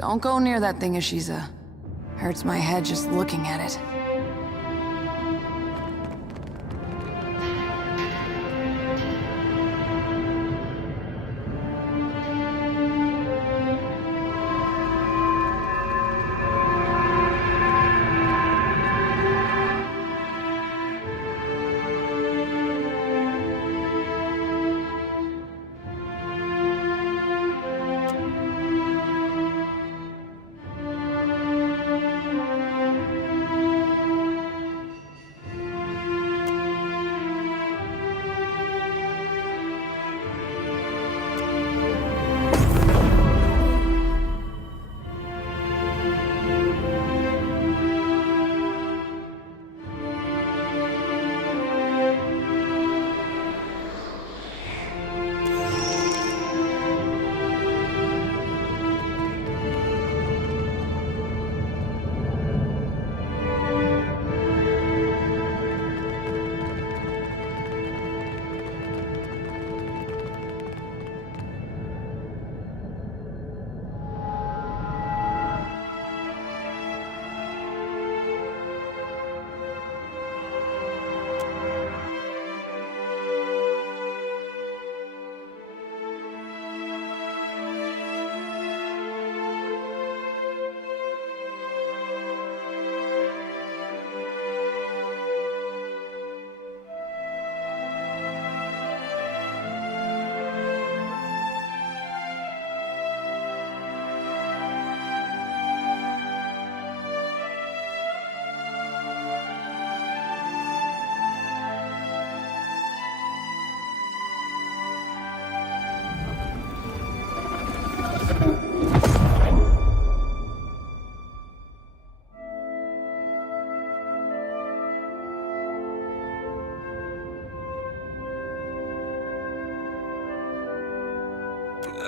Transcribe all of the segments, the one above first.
Don't go near that thing, Ashiza. Hurts my head just looking at it.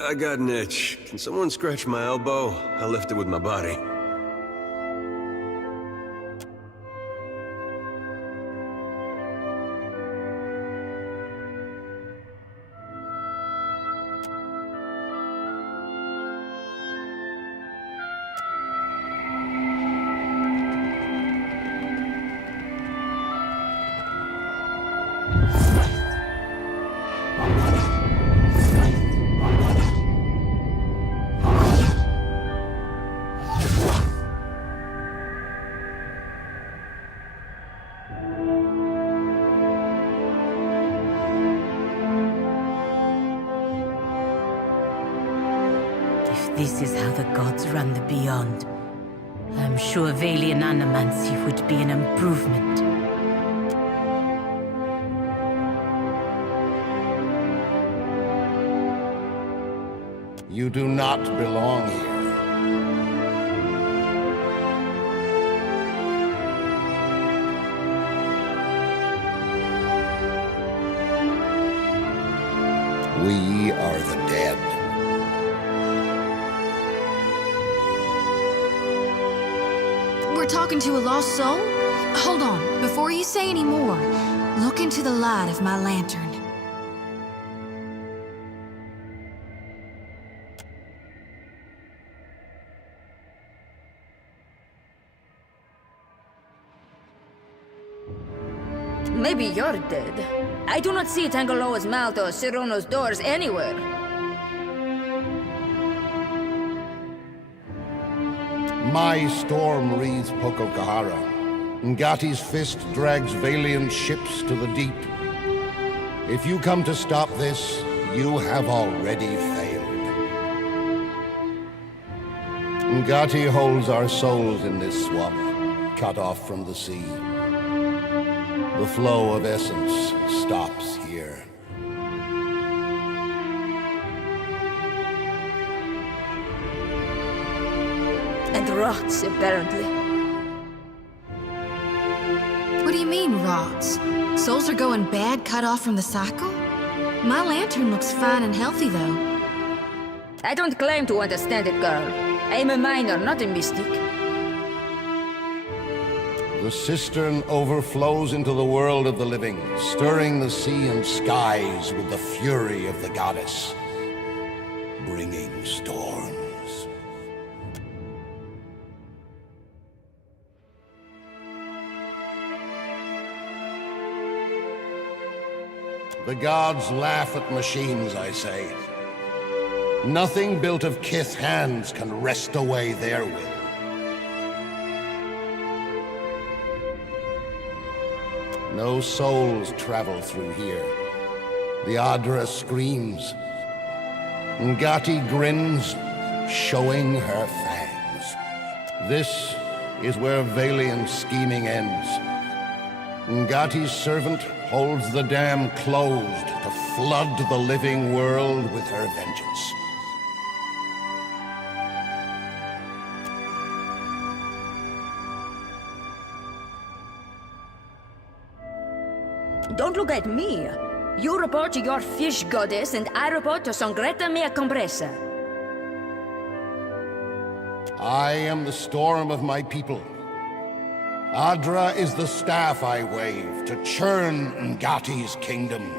I got an itch. Can someone scratch my elbow? I'll lift it with my body. This is how the gods run the Beyond. I'm sure Valian Animancy would be an improvement. You do not belong here. We are the dead. We're talking to a lost soul? Hold on, before you say any more, look into the light of my lantern. Maybe you're dead. I do not see Tangaloa's mouth or Sirono's doors anywhere. My storm wreathes Poco Kohara. Ngati's fist drags valiant ships to the deep. If you come to stop this, you have already failed. Ngati holds our souls in this swamp, cut off from the sea. The flow of essence stops here. And rots, apparently. What do you mean, rots? Souls are going bad, cut off from the cycle? My lantern looks fine and healthy, though. I don't claim to understand it, girl. I am a miner, not a mystic. The cistern overflows into the world of the living, stirring the sea and skies with the fury of the goddess, bringing storms. The gods laugh at machines, I say. Nothing built of kith hands can wrest away their will. No souls travel through here. The Adra screams. Ngati grins, showing her fangs. This is where Valiant's scheming ends. Ngati's servant holds the dam closed to flood the living world with her vengeance. Don't look at me. You report to your fish goddess, and I report to Sangreta Mea Compressa. I am the storm of my people. Adra is the staff I wave to churn Ngati's kingdom.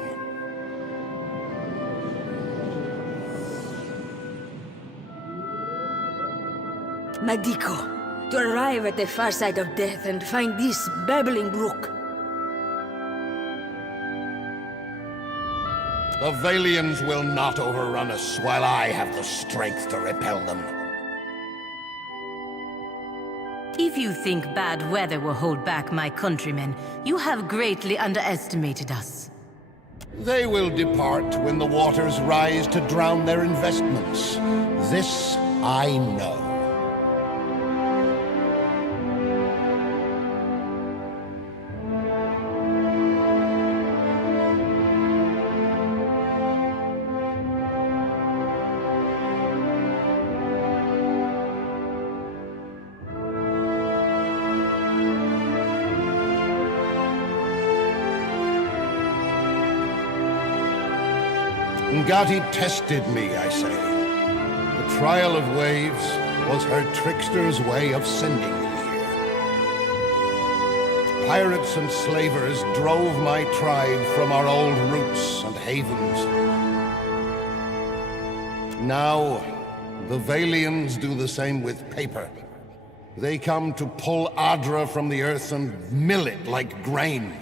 Madiko, to arrive at the far side of death and find this babbling brook. The Valians will not overrun us while I have the strength to repel them. If you think bad weather will hold back my countrymen, you have greatly underestimated us. They will depart when the waters rise to drown their investments. This I know. Ngati tested me, I say. The trial of waves was her trickster's way of sending me here. Pirates and slavers drove my tribe from our old roots and havens. Now, the Valians do the same with paper. They come to pull Adra from the earth and mill it like grain.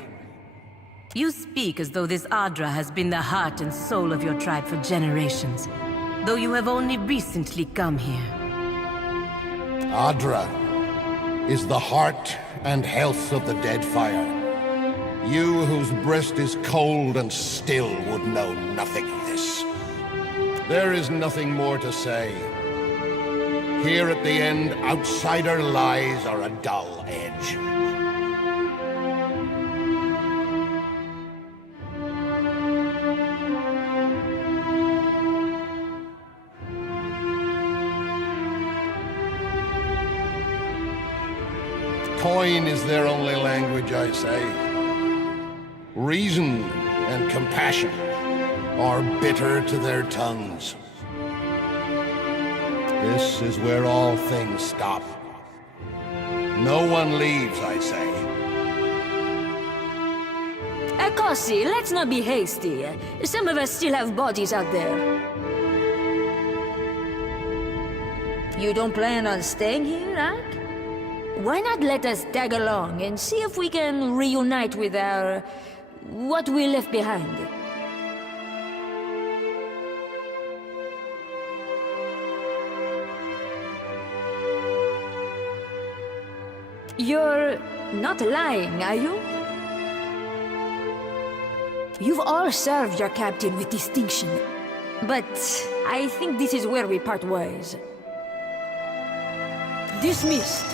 You speak as though this Adra has been the heart and soul of your tribe for generations, though you have only recently come here. Adra is the heart and health of the Deadfire. You whose breast is cold and still would know nothing of this. There is nothing more to say. Here at the end, outsider lies are a dull edge. Coin is their only language, I say. Reason and compassion are bitter to their tongues. This is where all things stop. No one leaves, I say. Akossi, let's not be hasty. Some of us still have bodies out there. You don't plan on staying here, huh? Why not let us tag along and see if we can reunite with our... what we left behind? You're not lying, are you? You've all served your captain with distinction. But I think this is where we part ways. Dismissed.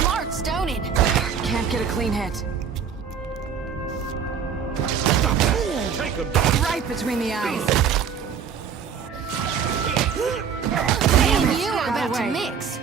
Smart stoning. Can't get a clean hit. Right between the eyes. Me and you are about to mix.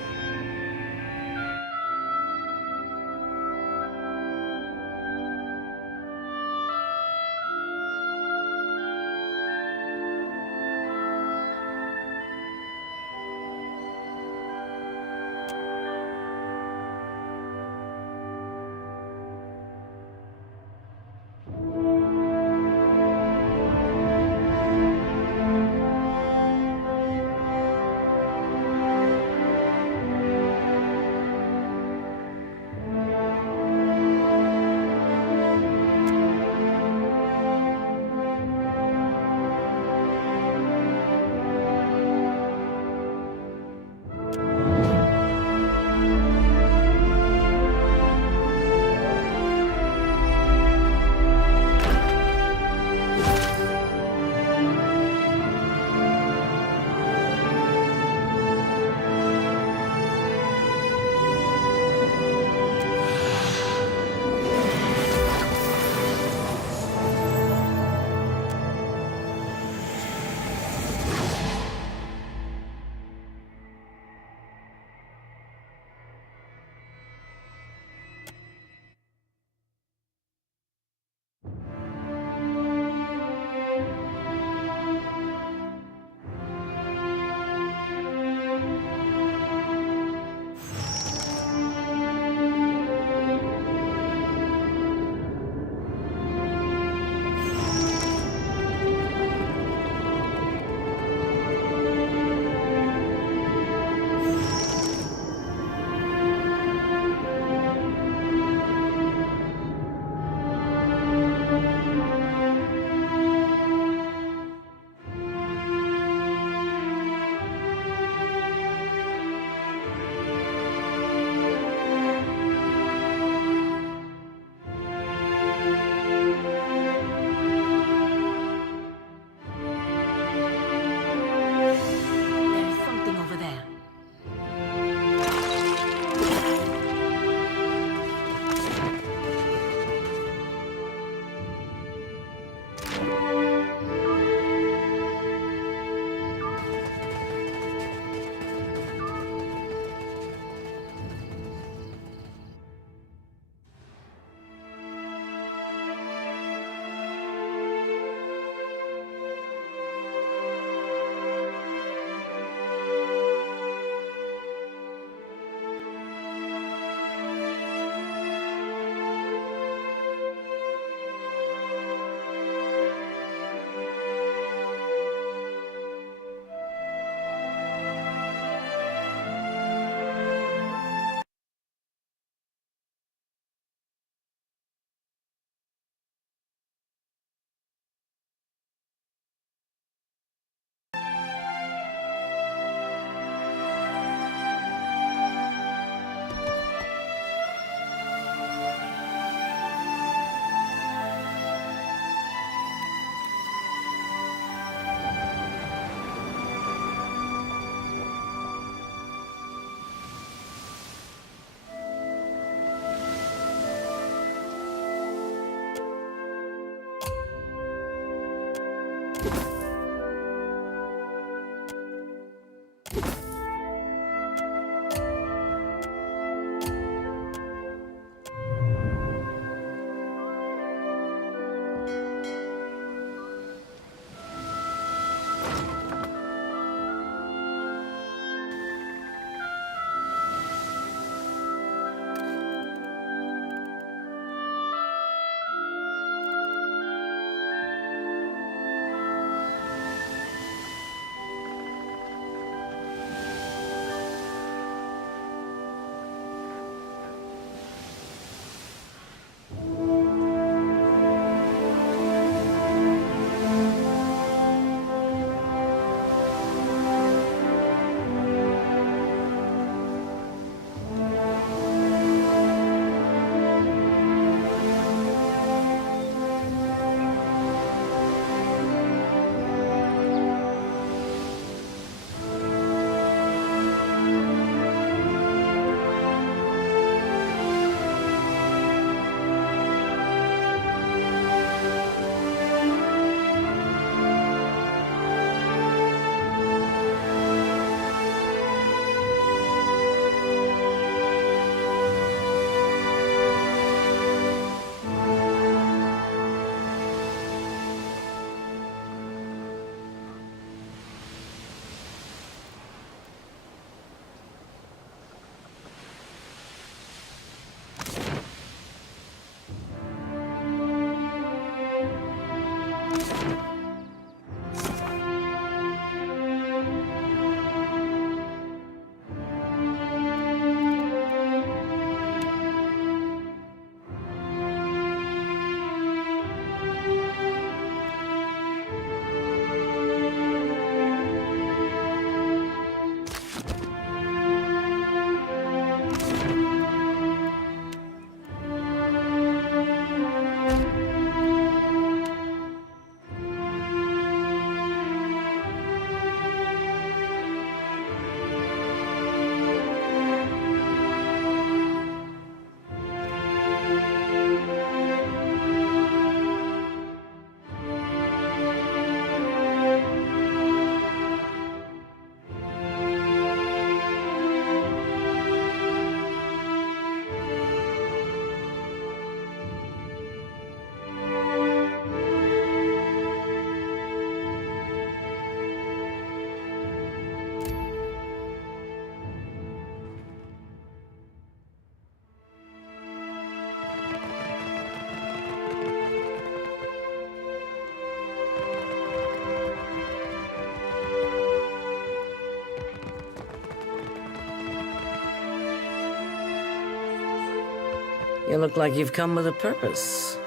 You look like you've come with a purpose.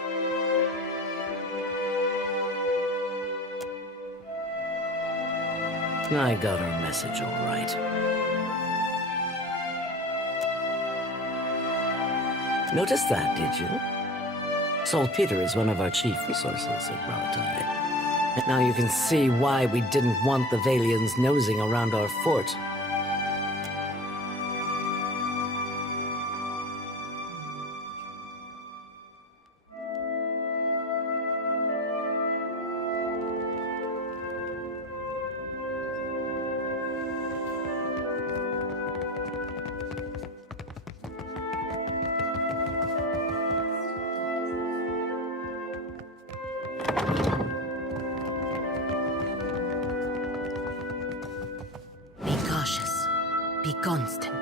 I got her message all right. Noticed that, did you? Saltpeter is one of our chief resources at Ralatai. And now you can see why we didn't want the Valians nosing around our fort. Be constant.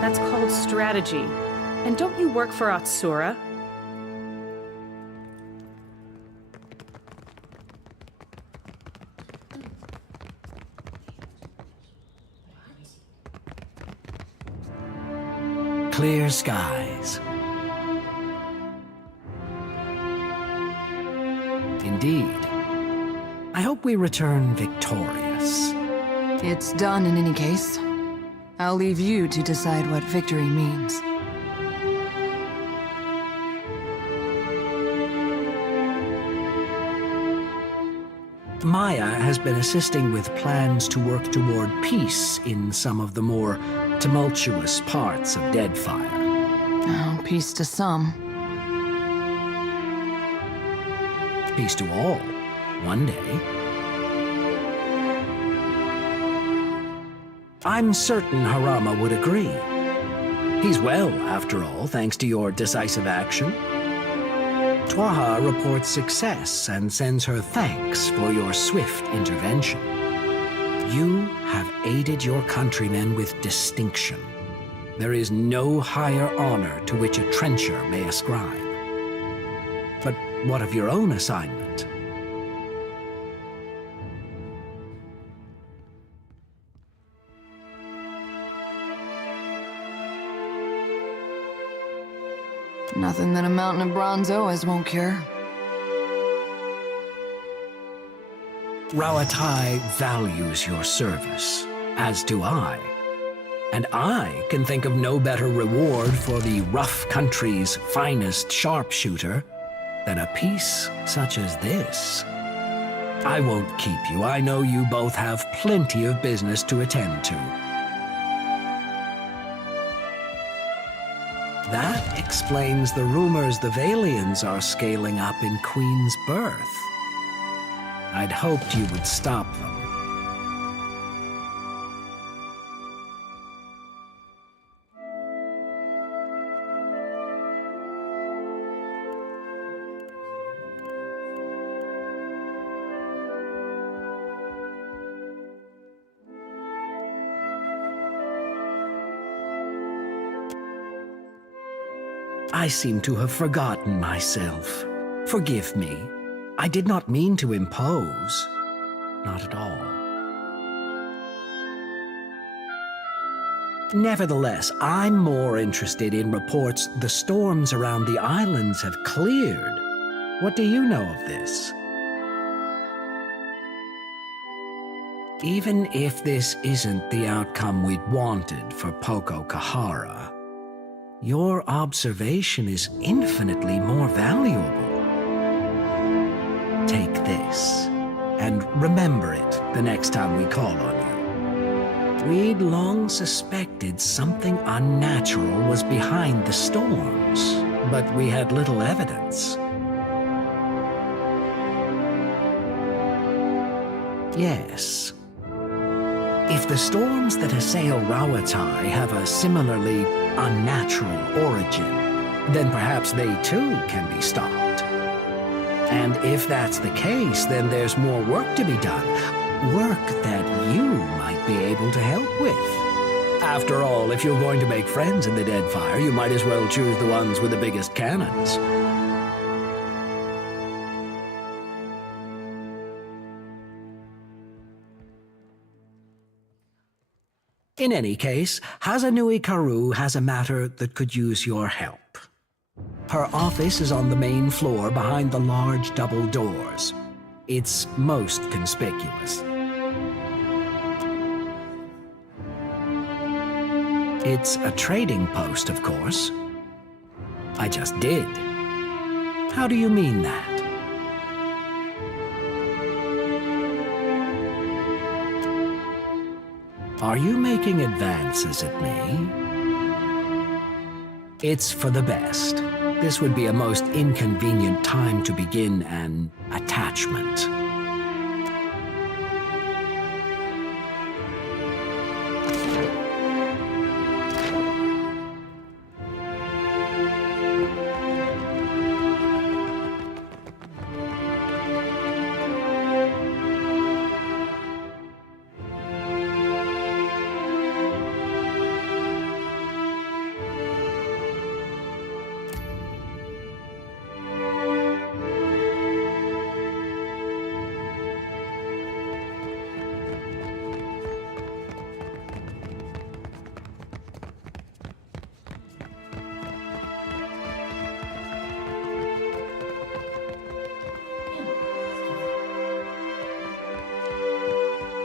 That's called strategy. And don't you work for Atsura? Clear skies. Indeed. I hope we return victorious. It's done in any case. I'll leave you to decide what victory means. Maya has been assisting with plans to work toward peace in some of the more tumultuous parts of Deadfire. Oh, peace to some. Peace to all, one day. I'm certain Harama would agree. He's well, after all, thanks to your decisive action. Twaha reports success and sends her thanks for your swift intervention. You have aided your countrymen with distinction. There is no higher honor to which a trencher may ascribe. But what of your own assignment? Nothing that a mountain of bronzoas won't cure. Rawatai values your service, as do I. And I can think of no better reward for the rough country's finest sharpshooter than a peace such as this. I won't keep you. I know you both have plenty of business to attend to. That explains the rumors the Valians are scaling up in Queen's Birth. I'd hoped you would stop them. I seem to have forgotten myself. Forgive me. I did not mean to impose. Not at all. Nevertheless, I'm more interested in reports the storms around the islands have cleared. What do you know of this? Even if this isn't the outcome we'd wanted for Poco Kohara, your observation is infinitely more valuable. Take this, and remember it the next time we call on you. We'd long suspected something unnatural was behind the storms, but we had little evidence. Yes. If the storms that assail Rawatai have a similarly unnatural origin, then perhaps they too can be stopped. And if that's the case, then there's more work to be done. Work that you might be able to help with. After all, if you're going to make friends in the Deadfire, you might as well choose the ones with the biggest cannons. In any case, Hazanui Karu has a matter that could use your help. Her office is on the main floor behind the large double doors. It's most conspicuous. It's a trading post, of course. I just did. How do you mean that? Are you making advances at me? It's for the best. This would be a most inconvenient time to begin an attachment.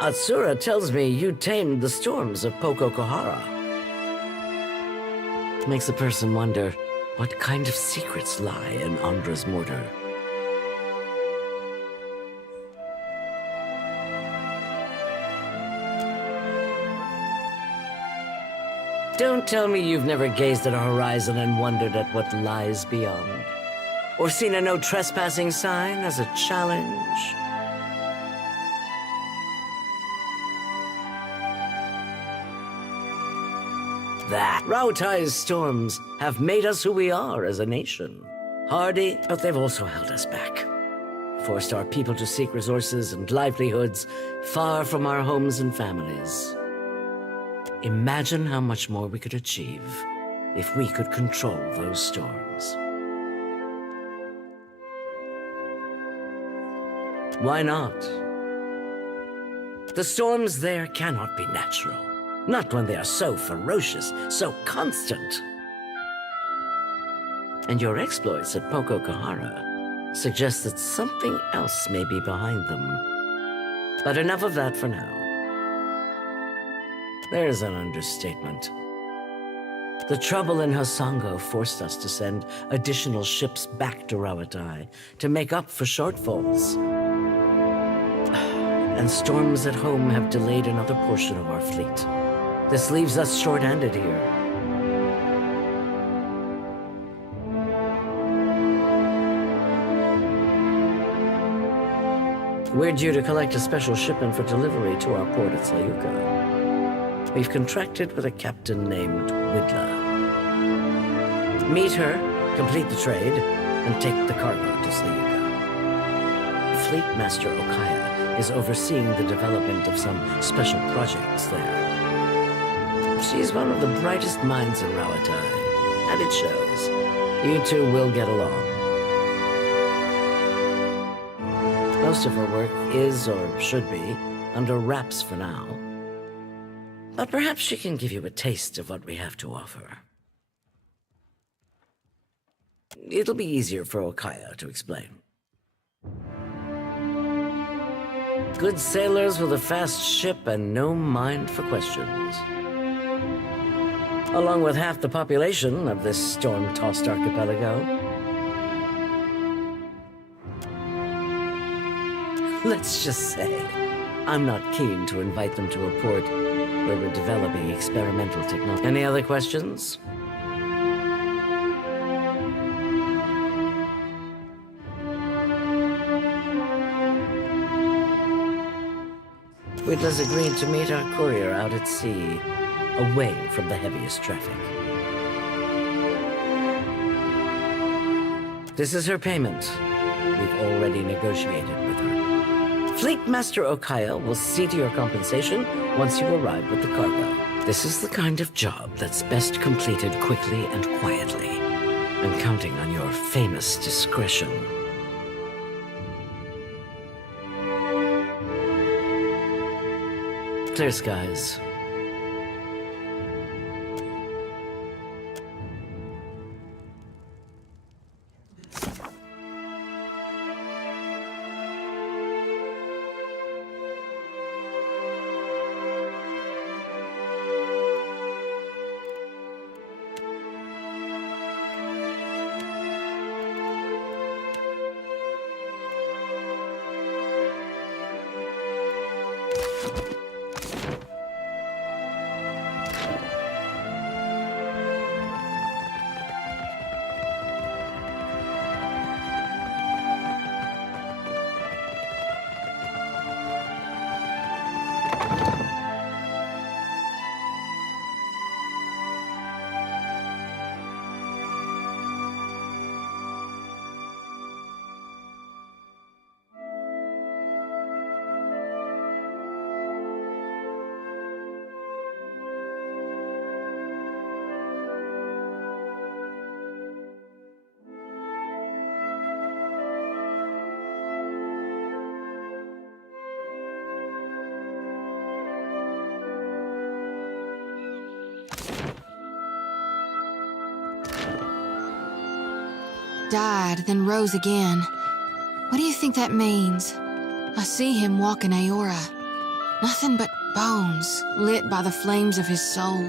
Atsura tells me you tamed the storms of Poco Kohara. Makes a person wonder what kind of secrets lie in Andra's mortar. Don't tell me you've never gazed at a horizon and wondered at what lies beyond. Or seen a no trespassing sign as a challenge. That Rautai's storms have made us who we are as a nation. Hardy, but they've also held us back. Forced our people to seek resources and livelihoods far from our homes and families. Imagine how much more we could achieve if we could control those storms. Why not? The storms there cannot be natural. Not when they are so ferocious, so constant. And your exploits at Poco Kohara suggest that something else may be behind them. But enough of that for now. There's an understatement. The trouble in Hasango forced us to send additional ships back to Rawatai to make up for shortfalls. And storms at home have delayed another portion of our fleet. This leaves us short-handed here. We're due to collect a special shipment for delivery to our port at Sayuka. We've contracted with a captain named Widla. Meet her, complete the trade, and take the cargo to Sayuka. Fleet Master Okaya is overseeing the development of some special projects there. She's one of the brightest minds in Rawatai, and it shows. You two will get along. Most of her work is, or should be, under wraps for now. But perhaps she can give you a taste of what we have to offer. It'll be easier for Okaya to explain. Good sailors with a fast ship and no mind for questions. Along with half the population of this storm-tossed archipelago. Let's just say, I'm not keen to invite them to a port where we're developing experimental technology. Any other questions? Widla's agreed to meet our courier out at sea, away from the heaviest traffic. This is her payment. We've already negotiated with her. Fleet Master Okaya will see to your compensation once you arrive with the cargo. This is the kind of job that's best completed quickly and quietly. I'm counting on your famous discretion. Clear skies. Died, then rose again. What do you think that means? I see him walking Aora. Nothing but bones, lit by the flames of his soul.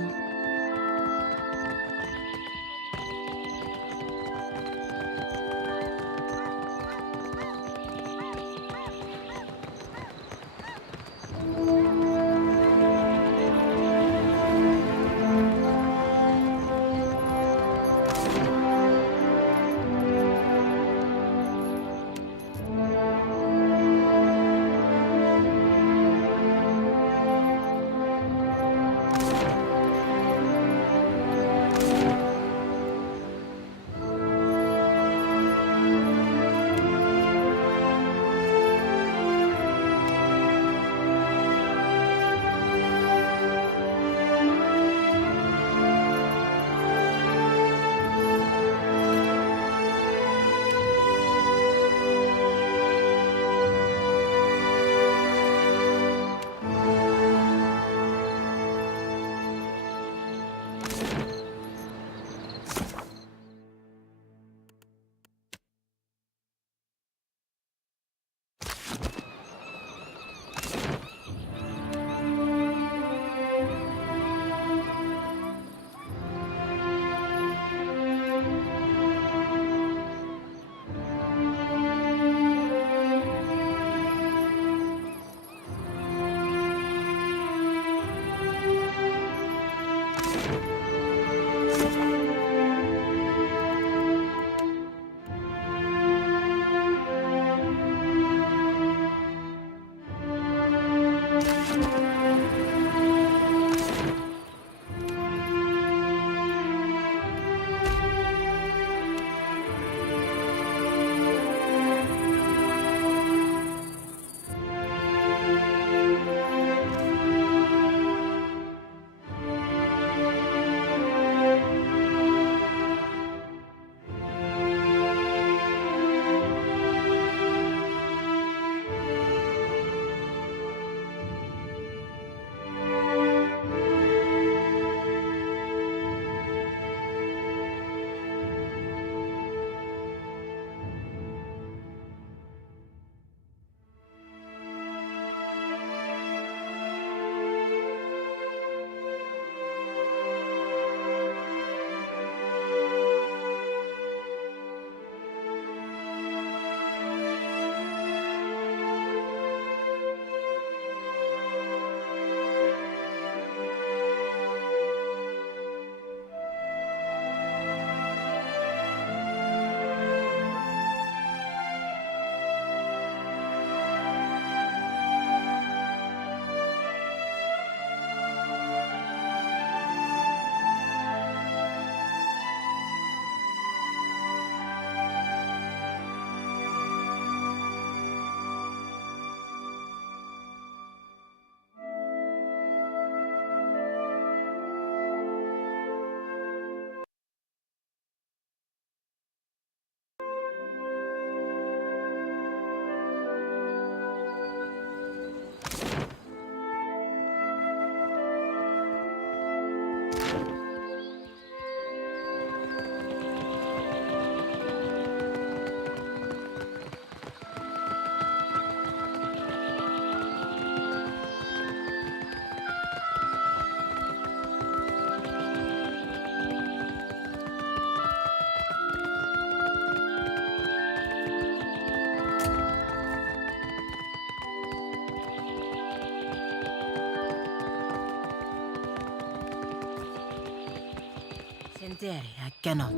I cannot.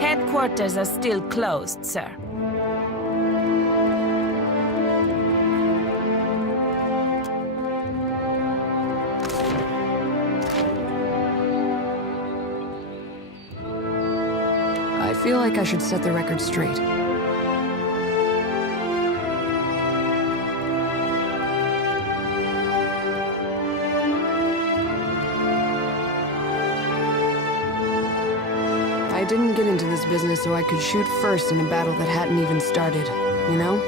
Headquarters are still closed, sir. I feel like I should set the record straight. I didn't get into this business so I could shoot first in a battle that hadn't even started, you know?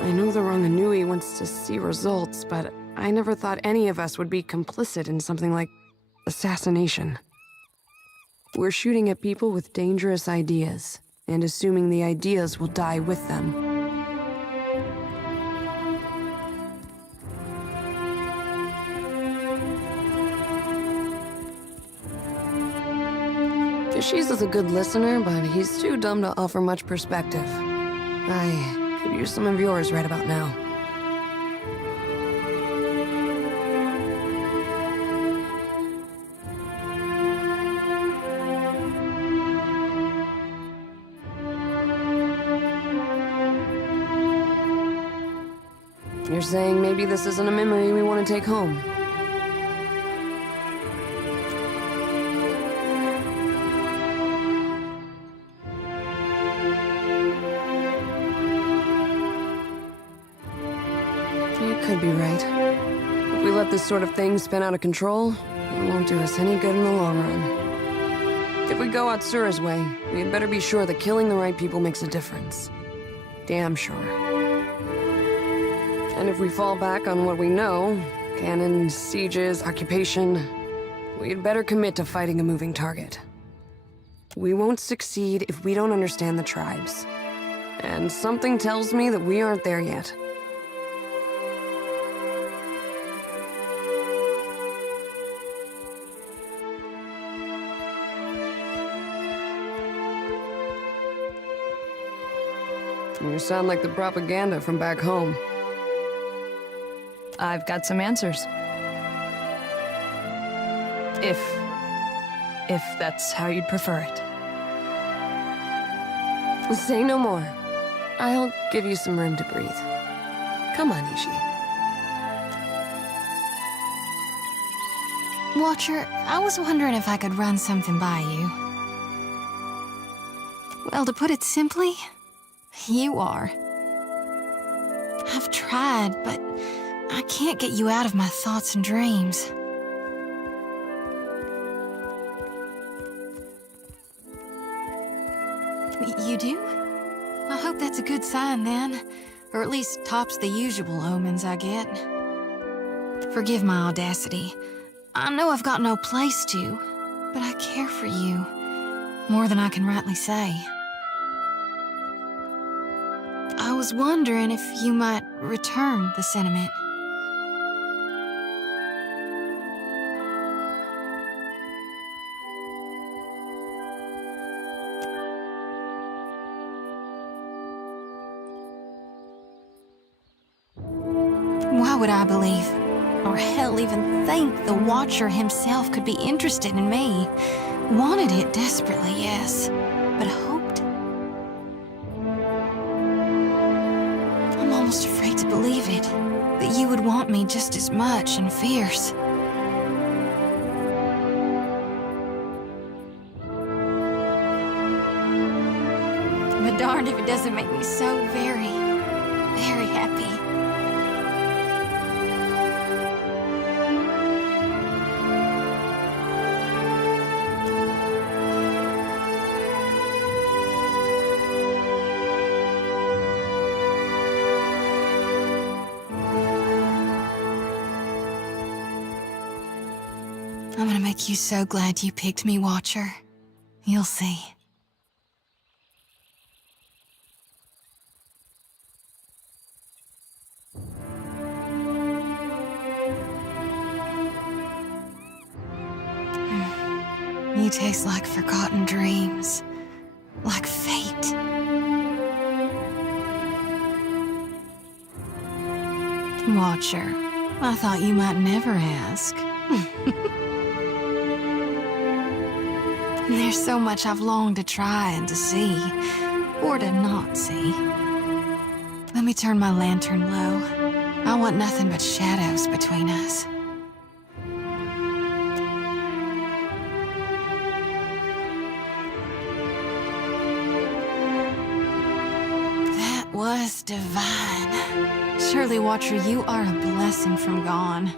I know the Ranganui wants to see results, but I never thought any of us would be complicit in something like assassination. We're shooting at people with dangerous ideas, and assuming the ideas will die with them. She's a good listener, but he's too dumb to offer much perspective. I could use some of yours right about now. You're saying maybe this isn't a memory we want to take home. You could be right. If we let this sort of thing spin out of control, it won't do us any good in the long run. If we go out Sura's way, we'd better be sure that killing the right people makes a difference. Damn sure. And if we fall back on what we know, cannons, sieges, occupation, we'd better commit to fighting a moving target. We won't succeed if we don't understand the tribes. And something tells me that we aren't there yet. You sound like the propaganda from back home. I've got some answers. If that's how you'd prefer it. Say no more. I'll give you some room to breathe. Come on, Ishi. Watcher, I was wondering if I could run something by you. Well, to put it simply, you are. I've tried, but I can't get you out of my thoughts and dreams. You do? I hope that's a good sign then. Or at least tops the usual omens I get. Forgive my audacity. I know I've got no place to, but I care for you. More than I can rightly say. I was wondering if you might return the sentiment. Why would I believe, or hell even think, the Watcher himself could be interested in me? Wanted it desperately, yes, but hoped? I'm almost afraid to believe it, that you would want me just as much and fierce. But darned if it doesn't make me so very, very happy. I'm gonna make you so glad you picked me, Watcher. You'll see. You taste like forgotten dreams, like fate. Watcher, I thought you might never ask. There's so much I've longed to try and to see, or to not see. Let me turn my lantern low. I want nothing but shadows between us. That was divine. Surely, Watcher, you are a blessing from gone.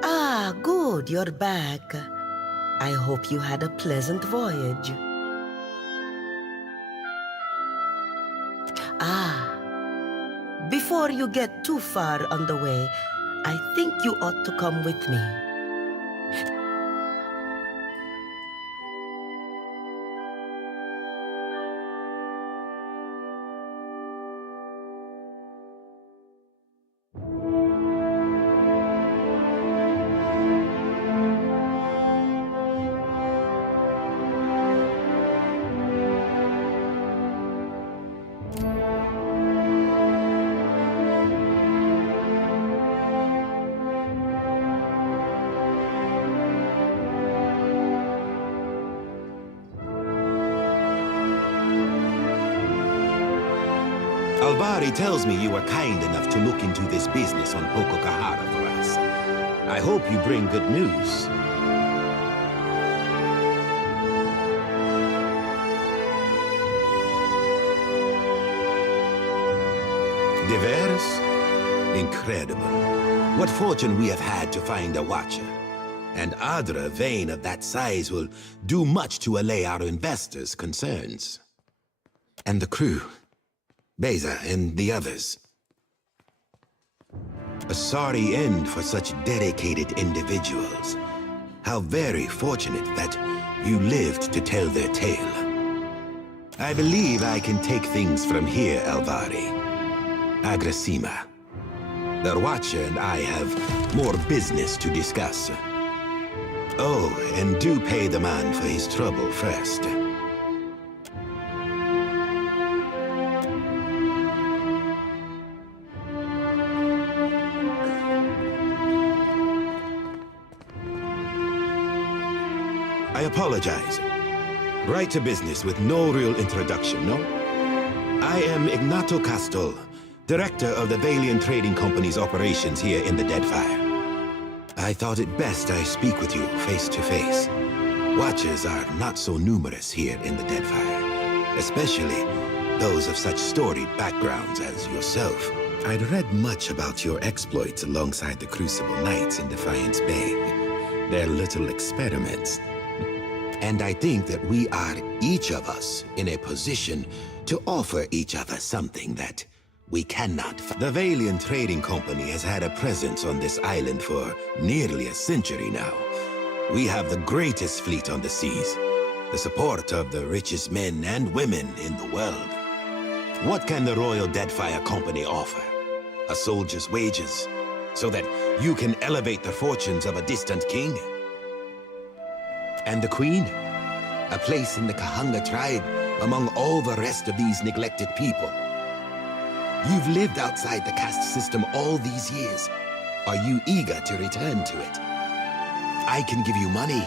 Ah, good, you're back. I hope you had a pleasant voyage. Before you get too far on the way, I think you ought to come with me. Albari tells me you were kind enough to look into this business on Poco Kohara for us. I hope you bring good news. Diverse? Incredible. What fortune we have had to find a watcher. And Adra, vein of that size, will do much to allay our investors' concerns. And the crew. Beza and the others. A sorry end for such dedicated individuals. How very fortunate that you lived to tell their tale. I believe I can take things from here, Alvari. Agrasima. The Watcher and I have more business to discuss. Oh, and do pay the man for his trouble first. I apologize. Right to business with no real introduction, no? I am Ignato Castel, director of the Valiant Trading Company's operations here in the Deadfire. I thought it best I speak with you face to face. Watchers are not so numerous here in the Deadfire, especially those of such storied backgrounds as yourself. I'd read much about your exploits alongside the Crucible Knights in Defiance Bay. Their little experiments. And I think that we are, each of us, in a position to offer each other something that we cannot. The Valiant Trading Company has had a presence on this island for nearly a century now. We have the greatest fleet on the seas, the support of the richest men and women in the world. What can the Royal Deadfire Company offer? A soldier's wages, so that you can elevate the fortunes of a distant king? And the Queen? A place in the Kahanga tribe among all the rest of these neglected people. You've lived outside the caste system all these years. Are you eager to return to it? I can give you money,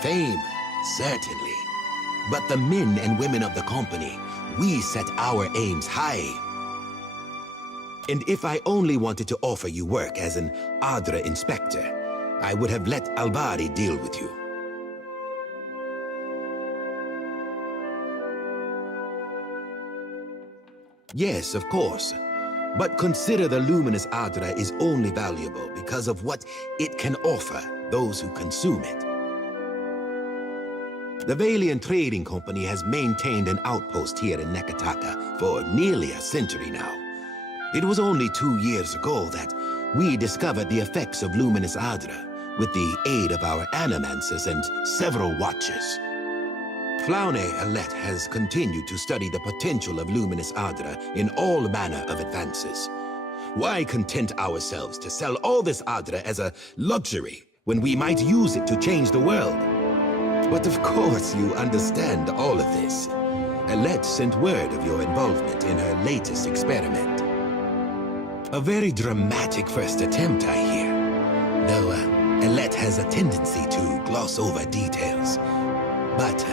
fame, certainly. But the men and women of the company, we set our aims high. And if I only wanted to offer you work as an Adra inspector, I would have let Albari deal with you. Yes, of course. But consider the luminous Adra is only valuable because of what it can offer those who consume it. The Valiant Trading Company has maintained an outpost here in Nekataka for nearly a century now. It was only 2 years ago that we discovered the effects of luminous Adra with the aid of our animancers and several watchers. Flaune Alette has continued to study the potential of luminous Adra in all manner of advances. Why content ourselves to sell all this Adra as a luxury when we might use it to change the world? But of course you understand all of this. Alette sent word of your involvement in her latest experiment. A very dramatic first attempt, I hear. Though Alette has a tendency to gloss over details. But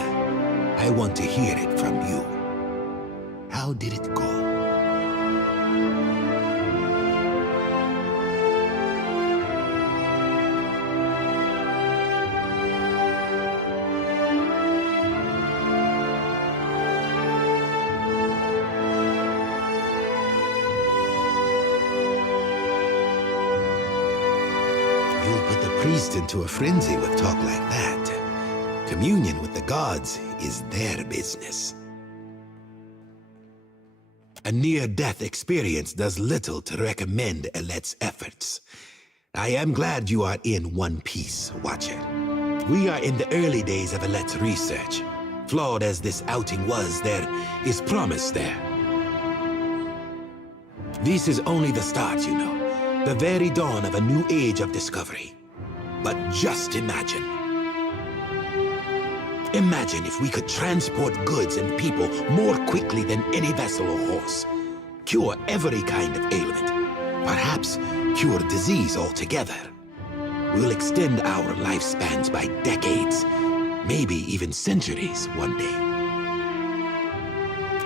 I want to hear it from you. How did it go? You'll put the priest into a frenzy with talk like that. Communion with the gods is their business. A near-death experience does little to recommend Alette's efforts. I am glad you are in one piece, Watcher. We are in the early days of Alette's research. Flawed as this outing was, there is promise there. This is only the start, you know. The very dawn of a new age of discovery. But just imagine. Imagine if we could transport goods and people more quickly than any vessel or horse. Cure every kind of ailment. Perhaps cure disease altogether. We'll extend our lifespans by decades, maybe even centuries one day.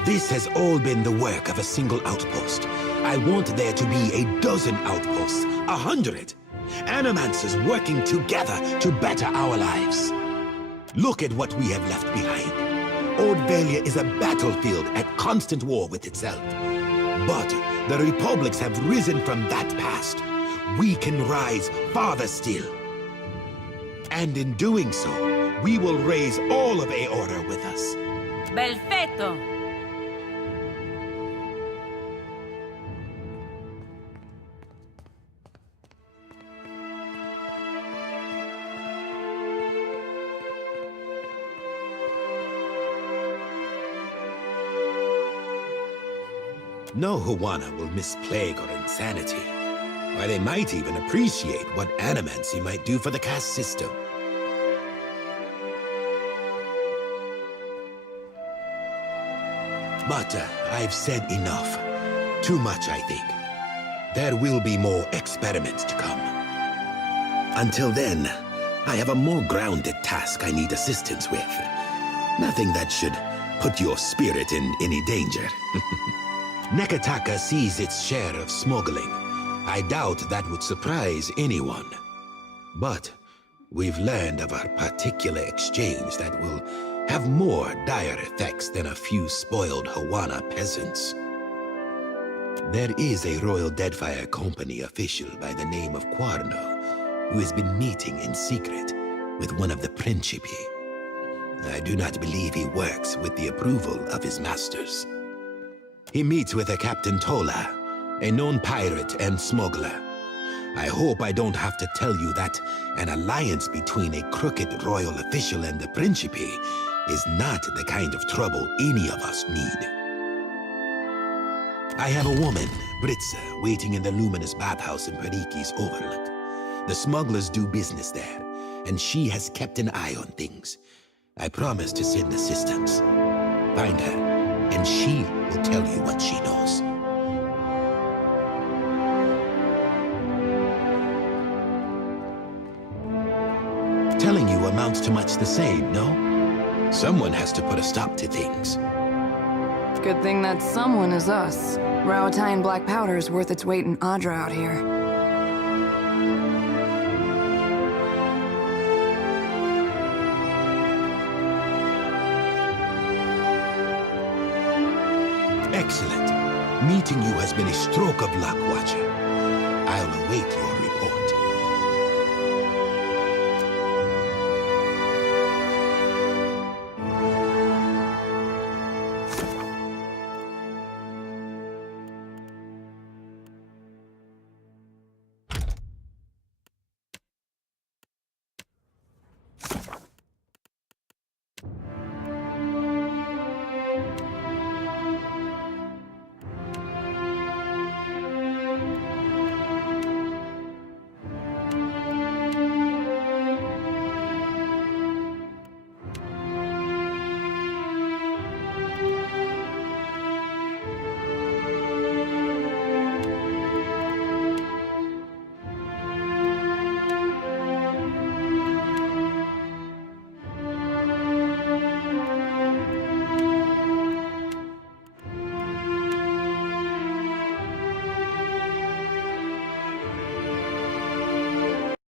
This has all been the work of a single outpost. I want there to be a dozen outposts, 100. Animancers working together to better our lives. Look at what we have left behind. Old Valia is a battlefield at constant war with itself. But the republics have risen from that past. We can rise farther still. And in doing so, we will raise all of Aorta with us. Perfetto! No Huana will miss plague or insanity. Or they might even appreciate what animancy might do for the caste system. But I've said enough. Too much, I think. There will be more experiments to come. Until then, I have a more grounded task I need assistance with. Nothing that should put your spirit in any danger. Nekataka sees its share of smuggling. I doubt that would surprise anyone. But we've learned of a particular exchange that will have more dire effects than a few spoiled Hawana peasants. There is a Royal Deadfire Company official by the name of Quarno who has been meeting in secret with one of the Principi. I do not believe he works with the approval of his masters. He meets with a Captain Tola, a known pirate and smuggler. I hope I don't have to tell you that an alliance between a crooked royal official and the Principi is not the kind of trouble any of us need. I have a woman, Britza, waiting in the luminous bathhouse in Periki's Overlook. The smugglers do business there, and she has kept an eye on things. I promise to send assistance. Find her, and she will tell you what she knows. Telling you amounts to much the same, no? Someone has to put a stop to things. Good thing that someone is us. Rawatine black powder is worth its weight in Adra out here. Excellent. Meeting you has been a stroke of luck, Watcher. I'll await your